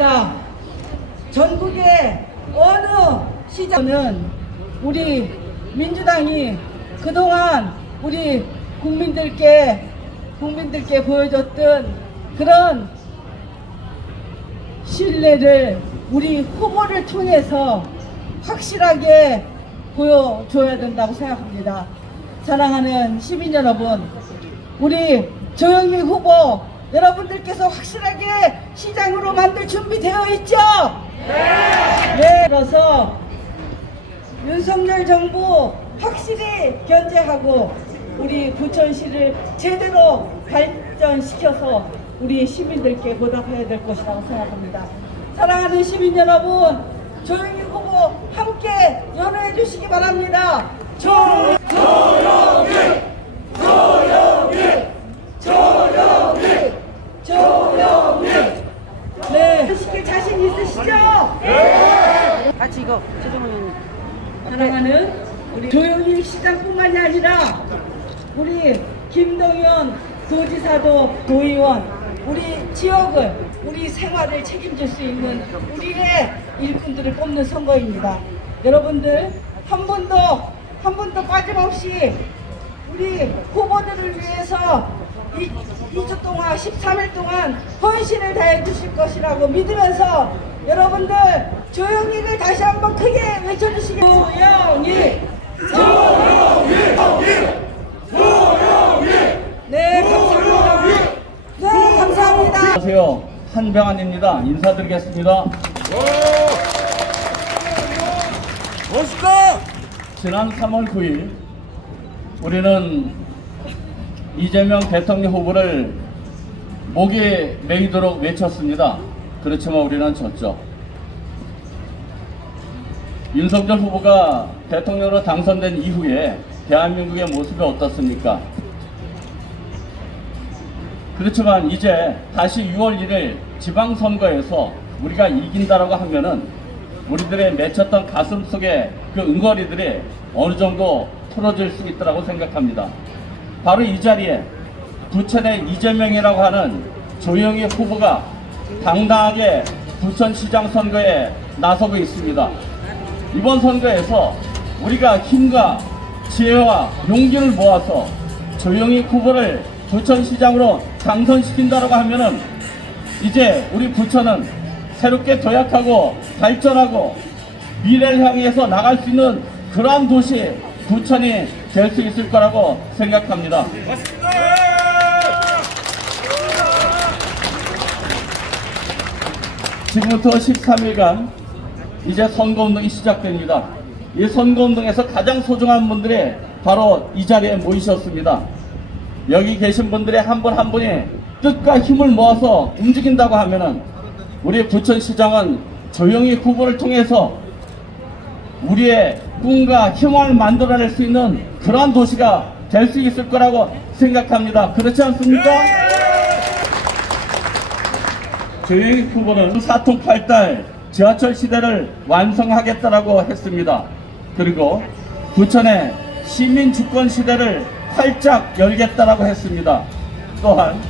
생각합니다. 전국의 어느 시장은 우리 민주당이 그동안 우리 국민들께 보여줬던 그런 신뢰를 우리 후보를 통해서 확실하게 보여줘야 된다고 생각합니다. 사랑하는 시민 여러분, 우리 조영희 후보 여러분들께서 확실하게 시장으로 만들 준비되어 있죠? 네. 그래서 윤석열 정부 확실히 견제하고 우리 부천시를 제대로 발전시켜서 우리 시민들께 보답해야 될 것이라고 생각합니다. 사랑하는 시민 여러분, 조영희 후보 함께 연호해 주시기 바랍니다. 조영희! 네, 하실 자신 있으시죠? 네. 같이 이거 최종원 사랑하는 우리 조영희 시장뿐만이 아니라 우리 김동연 도지사도 도의원, 우리 지역을, 우리 생활을 책임질 수 있는 우리의 일꾼들을 뽑는 선거입니다. 여러분들 한 번도 빠짐없이 우리 후보들을 위해서 2주 동안 13일 동안 헌신을 다해 주실 것이라고 믿으면서 여러분들 조영희를 다시 한번 크게 외쳐주시기 바랍니다. 네, 감사합니다. 네, 감사합니다. 안녕하세요, 한병환입니다. 인사드리겠습니다. 멋있다! 지난 3월 9일 우리는 이재명 대통령 후보를 목에 메이도록 외쳤습니다. 그렇지만 우리는 졌죠. 윤석열 후보가 대통령으로 당선된 이후에 대한민국의 모습이 어떻습니까? 그렇지만 이제 다시 6월 1일 지방선거에서 우리가 이긴다라고 하면은 우리들의 맺혔던 가슴 속에 그 응어리들이 어느 정도 풀어질 수 있다고 생각합니다. 바로 이 자리에 부천의 이재명이라고 하는 조영희 후보가 당당하게 부천시장 선거에 나서고 있습니다. 이번 선거에서 우리가 힘과 지혜와 용기를 모아서 조영희 후보를 부천시장으로 당선시킨다고 하면은 이제 우리 부천은 새롭게 도약하고 발전하고 미래를 향해서 나갈 수 있는 그러한 도시 부천이 될 수 있을 거라고 생각합니다. 지금부터 13일간 이제 선거운동이 시작됩니다. 이 선거운동에서 가장 소중한 분들이 바로 이 자리에 모이셨습니다. 여기 계신 분들의 한 분 한 분이 뜻과 힘을 모아서 움직인다고 하면은 우리 부천시장은 조영희 후보를 통해서 우리의 꿈과 희망을 만들어낼 수 있는 그러한 도시가 될 수 있을 거라고 생각합니다. 그렇지 않습니까? 조영희 후보는 사통팔달 지하철 시대를 완성하겠다라고 했습니다. 그리고 부천의 시민주권 시대를 활짝 열겠다라고 했습니다. 또한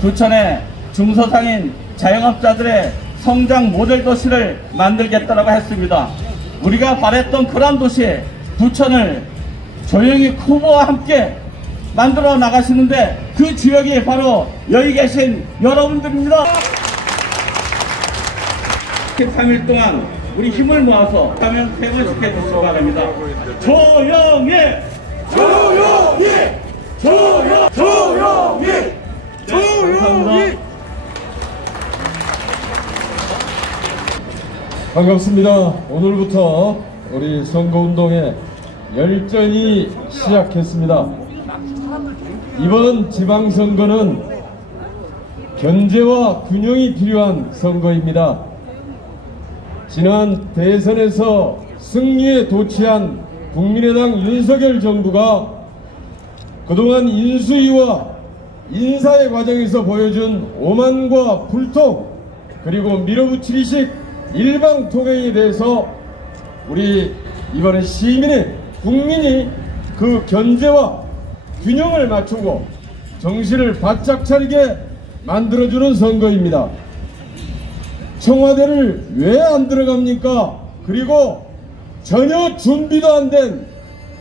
부천의 중소상인 자영업자들의 성장 모델 도시를 만들겠다라고 했습니다. 우리가 바랬던 그런 도시 부천을 조영희 후보와 함께 만들어 나가시는데 그 지역이 바로 여기 계신 여러분들입니다. 13일 동안 우리 힘을 모아서 가면 퇴원시켜 주시기 바랍니다. 조영희! 조영희! 조영희! 조영희! 반갑습니다. 오늘부터 우리 선거운동에 열전이 시작했습니다. 이번 지방선거는 견제와 균형이 필요한 선거입니다. 지난 대선에서 승리에 도취한 국민의당 윤석열 정부가 그동안 인수위와 인사의 과정에서 보여준 오만과 불통 그리고 밀어붙이기식 일방통행에 대해서 우리 이번에 국민이 그 견제와 균형을 맞추고 정신을 바짝 차리게 만들어주는 선거입니다. 청와대를 왜 안 들어갑니까? 그리고 전혀 준비도 안 된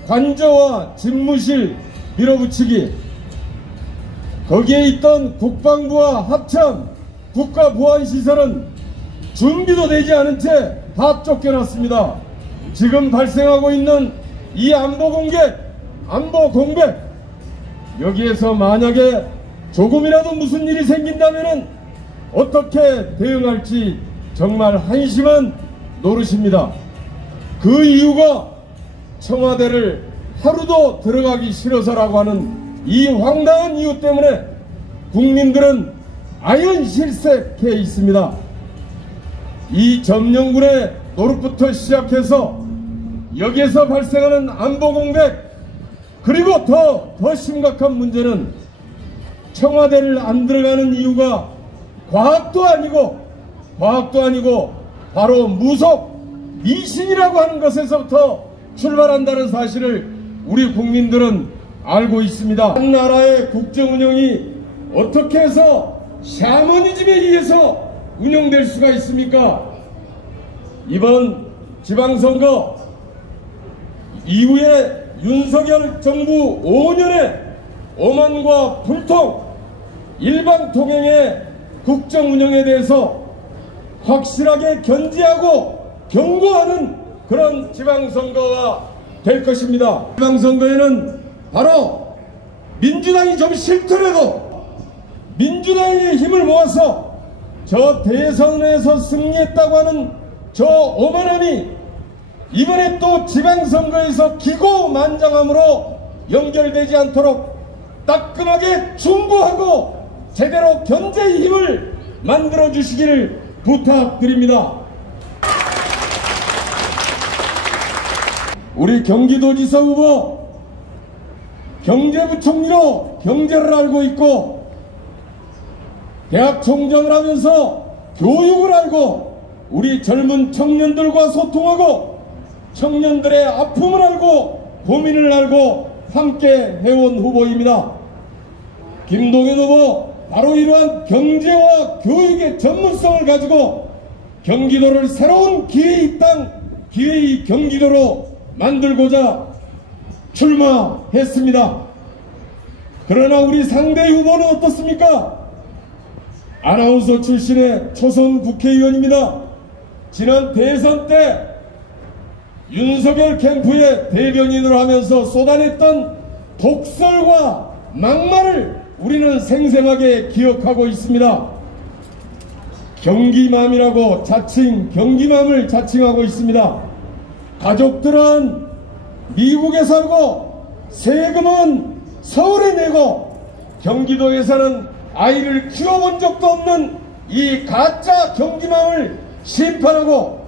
관저와 집무실 밀어붙이기, 거기에 있던 국방부와 합참 국가보안시설은 준비도 되지 않은 채 다 쫓겨났습니다. 지금 발생하고 있는 이 안보 공백, 여기에서 만약에 조금이라도 무슨 일이 생긴다면 어떻게 대응할지 정말 한심한 노릇입니다. 그 이유가 청와대를 하루도 들어가기 싫어서라고 하는 이 황당한 이유 때문에 국민들은 아연실색해 있습니다. 이 점령군의 노릇부터 시작해서 여기에서 발생하는 안보 공백, 그리고 더 심각한 문제는 청와대를 안 들어가는 이유가 과학도 아니고 바로 무속 미신이라고 하는 것에서부터 출발한다는 사실을 우리 국민들은 알고 있습니다. 한 나라의 국정 운영이 어떻게 해서 샤머니즘에 의해서 운영될 수가 있습니까? 이번 지방선거 이후에 윤석열 정부 5년의 오만과 불통, 일방통행의 국정 운영에 대해서 확실하게 견지하고 경고하는 그런 지방선거가 될 것입니다. 지방선거에는 바로 민주당이 좀 싫더라도 민주당의 힘을 모아서 저 대선에서 승리했다고 하는 저 오만함이 이번에 또 지방선거에서 기고만장함으로 연결되지 않도록 따끔하게 충고하고 제대로 견제의 힘을 만들어 주시기를 부탁드립니다. 우리 경기도지사 후보 경제부총리로 경제를 알고 있고 대학 총장을 하면서 교육을 알고 우리 젊은 청년들과 소통하고 청년들의 아픔을 알고 고민을 알고 함께 해온 후보입니다. 김동연 후보, 바로 이러한 경제와 교육의 전문성을 가지고 경기도를 새로운 기회의 땅, 기회의 경기도로 만들고자 출마했습니다. 그러나 우리 상대 후보는 어떻습니까? 아나운서 출신의 초선 국회의원입니다. 지난 대선 때 윤석열 캠프의 대변인으로 하면서 쏟아냈던 독설과 막말을 우리는 생생하게 기억하고 있습니다. 경기맘이라고 경기맘을 자칭하고 있습니다. 가족들은 미국에 살고 세금은 서울에 내고 경기도에 사는 아이를 키워본 적도 없는 이 가짜 경기맘을 심판하고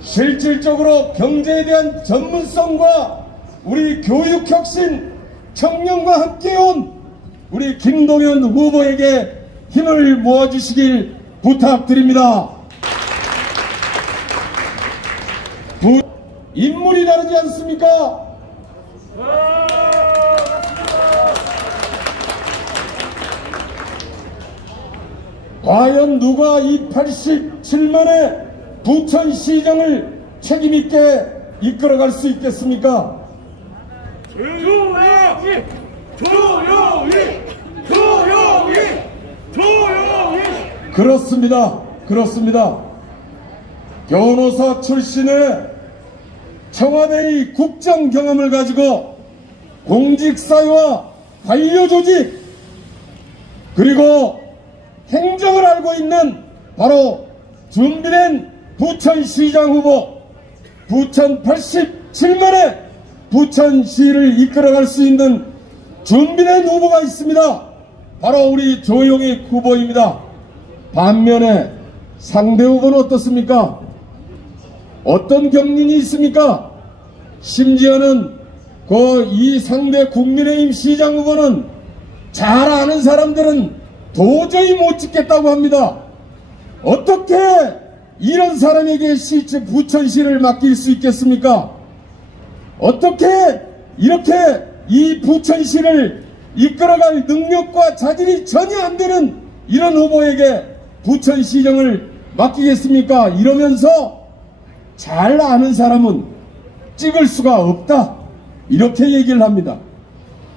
실질적으로 경제에 대한 전문성과 우리 교육혁신 청년과 함께해온 우리 김동연 후보에게 힘을 모아주시길 부탁드립니다. 인물이 다르지 않습니까? 과연 누가 이 87만의 부천시정을 책임있게 이끌어갈 수 있겠습니까? 조용히! 그렇습니다. 변호사 출신의 청와대의 국정 경험을 가지고 공직사회와 관료조직 그리고 행정을 알고 있는 바로 준비된 부천시장 후보, 부천 87만의 부천시를 이끌어갈 수 있는 준비된 후보가 있습니다. 바로 우리 조영익 후보입니다. 반면에 상대 후보는 어떻습니까? 어떤 경륜이 있습니까? 심지어는 이 상대 국민의힘 시장 후보는 잘 아는 사람들은 도저히 못 찍겠다고 합니다. 어떻게 이런 사람에게 부천시를 맡길 수 있겠습니까? 어떻게 이렇게 이 부천시를 이끌어갈 능력과 자질이 전혀 안 되는 이런 후보에게 부천시정을 맡기겠습니까? 이러면서 잘 아는 사람은 찍을 수가 없다. 이렇게 얘기를 합니다.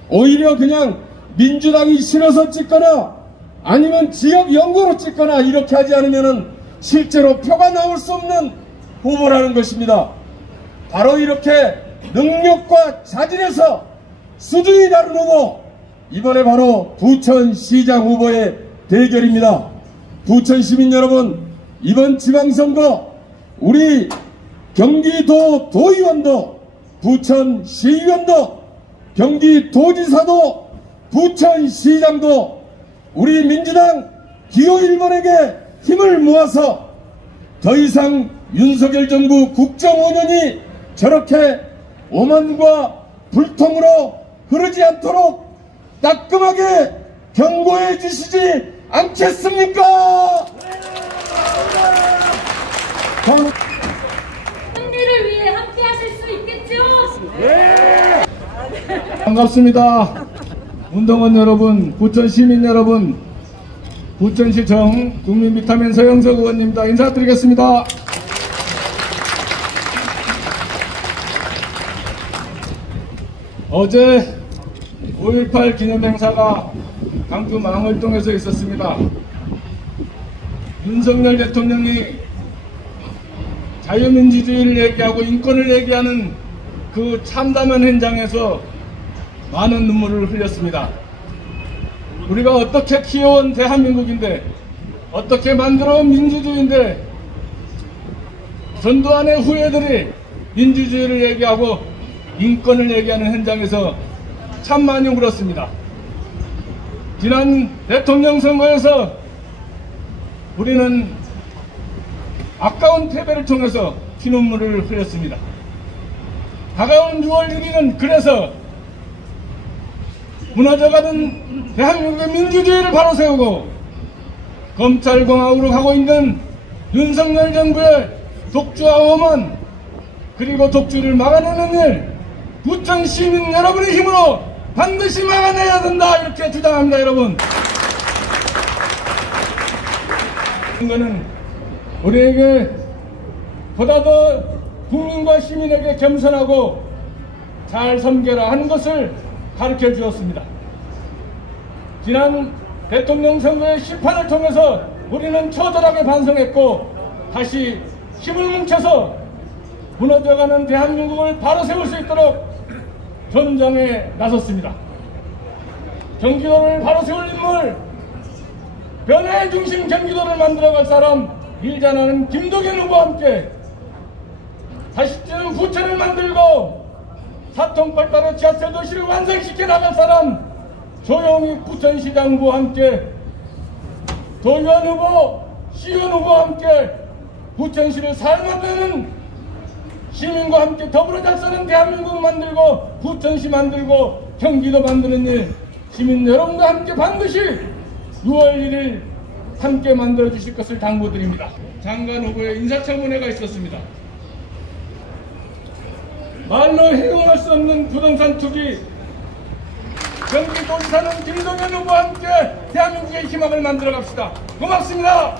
오히려 그냥 민주당이 싫어서 찍거나 아니면 지역 연구로 찍거나 이렇게 하지 않으면 실제로 표가 나올 수 없는 후보라는 것입니다. 바로 이렇게 능력과 자질에서 수준이 다른 후보, 이번에 바로 부천시장 후보의 대결입니다. 부천 시민 여러분, 이번 지방선거 우리 경기도 도의원도 부천시의원도 경기도지사도 부천시장도 우리 민주당 기호 1번에게 힘을 모아서 더 이상 윤석열 정부 국정 5년이 저렇게 오만과 불통으로 흐르지 않도록 따끔하게 경고해 주시지 않겠습니까? 승리를 위해 함께 하실 수 있겠죠? 반갑습니다. 운동원 여러분, 부천 시민 여러분, 부천시청 국민비타민 서영석 의원입니다. 인사드리겠습니다. 어제 5.18 기념행사가 강주 망월동에서 있었습니다. 윤석열 대통령이 자유민주주의를 얘기하고 인권을 얘기하는 그 참담한 현장에서 많은 눈물을 흘렸습니다. 우리가 어떻게 키워온 대한민국인데, 어떻게 만들어온 민주주의인데, 전두환의 후예들이 민주주의를 얘기하고 인권을 얘기하는 현장에서 참 많이 울었습니다. 지난 대통령 선거에서 우리는 아까운 패배를 통해서 피눈물을 흘렸습니다. 다가오는 6월 1일은 그래서 무너져가는 대한민국의 민주주의를 바로 세우고 검찰공화국으로 가고 있는 윤석열 정부의 독주와 오만, 그리고 독주를 막아내는 일, 부천 시민 여러분의 힘으로 반드시 막아내야 된다, 이렇게 주장합니다. 여러분, 이거는 우리에게 보다 더 국민과 시민에게 겸손하고 잘 섬겨라 하는 것을 가르쳐 주었습니다. 지난 대통령 선거의 심판을 통해서 우리는 처절하게 반성했고 다시 힘을 뭉쳐서 무너져가는 대한민국을 바로 세울 수 있도록 전장에 나섰습니다. 경기도를 바로 세울 인물, 변화의 중심 경기도를 만들어갈 사람, 일 잘하는 김동연 후보와 함께 다시 찌는 부천을 만들고 사통팔달의 지하철 도시를 완성시켜 나갈 사람, 조영희 부천시장 후보와 함께 도의원 후보, 시의원 후보와 함께 부천시를 살만드는 시민과 함께 더불어 잘 사는 대한민국을 만들고 부천시 만들고 경기도 만드는 일, 시민 여러분과 함께 반드시 6월 1일 함께 만들어 주실 것을 당부드립니다. 장관 후보의 인사청문회가 있었습니다. 말로 해용할 수 없는 부동산 투기, 경기도지사는 김동연 후보와 함께 대한민국의 희망을 만들어 갑시다. 고맙습니다.